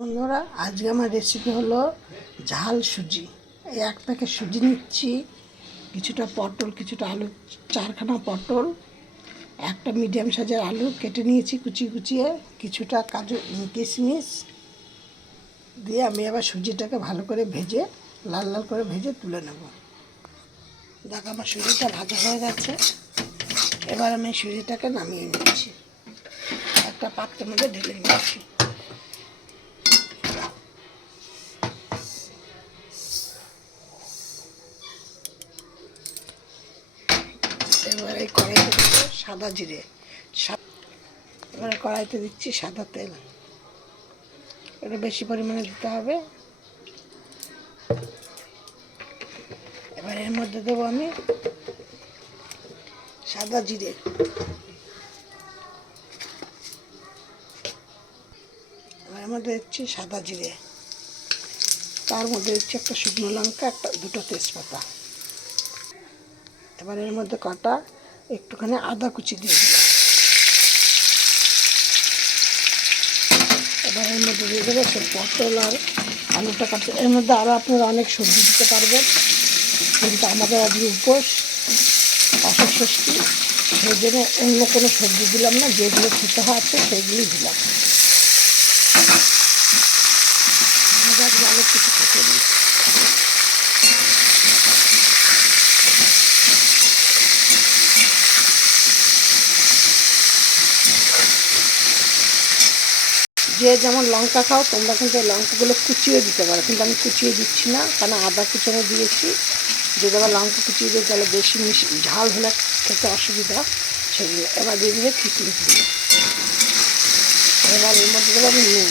বন্ধুরা, আজকে আমার রেসিপি হলো ঝাল সুজি। এই এক প্যাকেট সুজি নিচ্ছি, কিছুটা পটল, কিছুটা আলু, চারখানা পটল, একটা মিডিয়াম সাইজের আলু কেটে নিয়েছি কুচিয়ে কুচিয়ে, কিছুটা কাজু কিশমিশ দিয়ে আমি আবার সুজিটাকে ভালো করে ভেজে লাল লাল করে ভেজে তুলে নেব। দেখো আমার সুজিটা ভাজা হয়ে গেছে। এবার আমি সুজিটাকে নামিয়ে নিচ্ছি, একটা পাত্রের মধ্যে ঢেলে নিচ্ছি। এবার এই কড়াইতে দেবো সাদা জিরে, এবার কড়াইতে দিচ্ছি সাদা তেল, এটা বেশি পরিমাণে দিতে হবে। এবার এর মধ্যে দেবো আমি সাদা জিরে, এবার এর মধ্যে দিচ্ছি সাদা জিরে, তার মধ্যে দিচ্ছি একটা শুকনো লঙ্কা, দুটো তেজপাতা। এবার এর মধ্যে কাটা একটুখানি আদা কুচি দিয়ে দিলাম। এবার এর মধ্যে দিয়ে দেবো সব পটল আর আলুটা কাটতে। এর মধ্যে আরও আপনারা অনেক সবজি দিতে পারবেন, কিন্তু আমাদের আজকে উপোস, অসুখ ষষ্ঠী, সেই জন্য অন্য কোনো সবজি দিলাম না, যেগুলো খেতে আছে সেগুলি দিলাম। আজকে অনেক কিছু খেতে দিই। যে যেমন লঙ্কা খাও তোমরা কিন্তু এই লঙ্কাগুলো কুচিয়ে দিতে পারো, কিন্তু আমি কুচিয়ে দিচ্ছি না, কারণ আদা কুচানো দিয়েছি। যদি আবার লঙ্কা কুচিয়ে দিই তাহলে বেশি ঝাল হলে খেতে অসুবিধা, সেগুলো। এবার দিয়ে দিলে কিশমিশগুলো। এবার এর মধ্যে দেবো আমি নুন,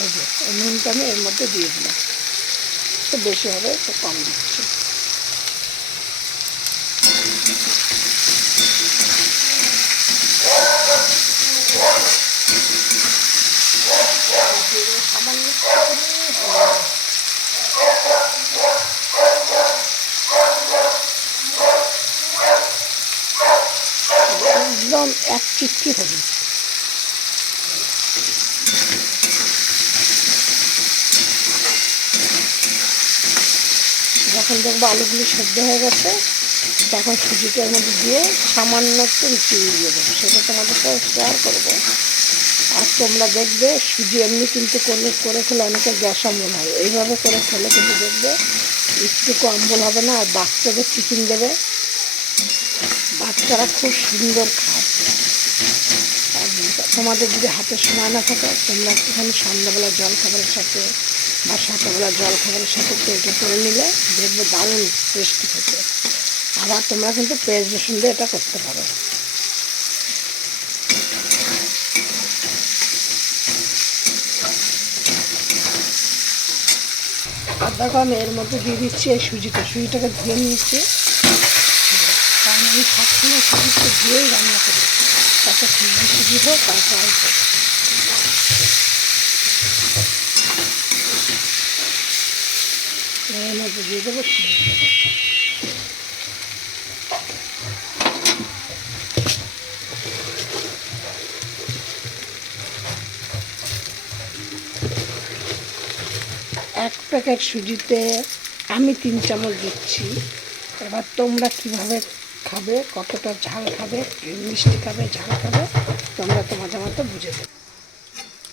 এই যে এই নুনটা আমি এর মধ্যে দিয়ে দিলাম। একটু বেশি হবে, একটু কম দিচ্ছি। একদম এক চিটকি হবে। যখন দেখবো আলুগুলি সেদ্ধ হয়ে গেছে, তখন সুজিটার মধ্যে দিয়ে সামান্য একটু চিনি দিয়ে দেবো, সেটা তোমাদের সাথে শেয়ার করবো। আর তোমরা দেখবে সুজি এমনি কিন্তু করে খেলে অনেকের গ্যাস অম্বল হয়, এইভাবে করে খেলে কিন্তু দেখবে একটুকু অম্বল হবে না। আর বাচ্চাদের টিফিন দেবে, বাচ্চারা খুব সুন্দর খায়। আর তোমাদের যদি হাতে সময় না থাকে, তোমরা একটুখানি সন্ধ্যাবেলা জলখাবারের সাথে বা সকালবেলা জলখাবারের সাথে এটা করে নিলে দেখবে দারুণ টেস্টি খেতে। আবার তোমরা কিন্তু পেঁয়াজ রসুন দিয়ে এটা করতে পারো। আর দেখো আমি এর মধ্যে দিয়ে দিচ্ছি এই সুজিটাকে ধুয়ে নিয়েছি, কারণ আমি সবসময় সুজিটা ধুয়েই রান্না করি, তাতে সুজি হোক আর ফ্রাই হোক। এর মধ্যে দিয়ে দেবো চিনি। এক প্যাকেট সুজিতে আমি 3 চামচ দিচ্ছি। এবার তোমরা কীভাবে খাবে, কতটা ঝাল খাবে, মিষ্টি খাবে, ঝাল খাবে, তোমরা তোমাদের মতো বুঝে দেবে।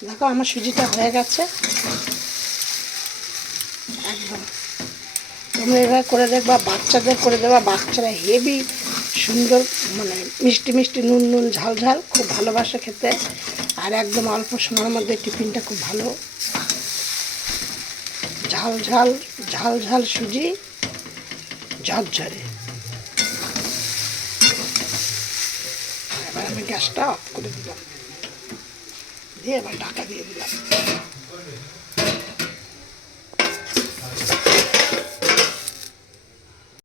দেখো আমার সুজিটা হয়ে গেছে একদম। তোমরা এবার করে দেখবা, বাচ্চাদের করে দেবা, বাচ্চারা হেভি সুন্দর, মানে মিষ্টি মিষ্টি, নুন নুন, ঝাল ঝাল খুব ভালোবাসে খেতে। আর একদম অল্প সময়ের মধ্যে টিফিনটা খুব ভালো। ঝাল ঝাল ঝাল ঝাল সুজি, ঝরঝরে। এবার আমি গ্যাসটা অফ করে দিলাম, দিয়ে এবার ঢাকা দিয়ে দিলাম।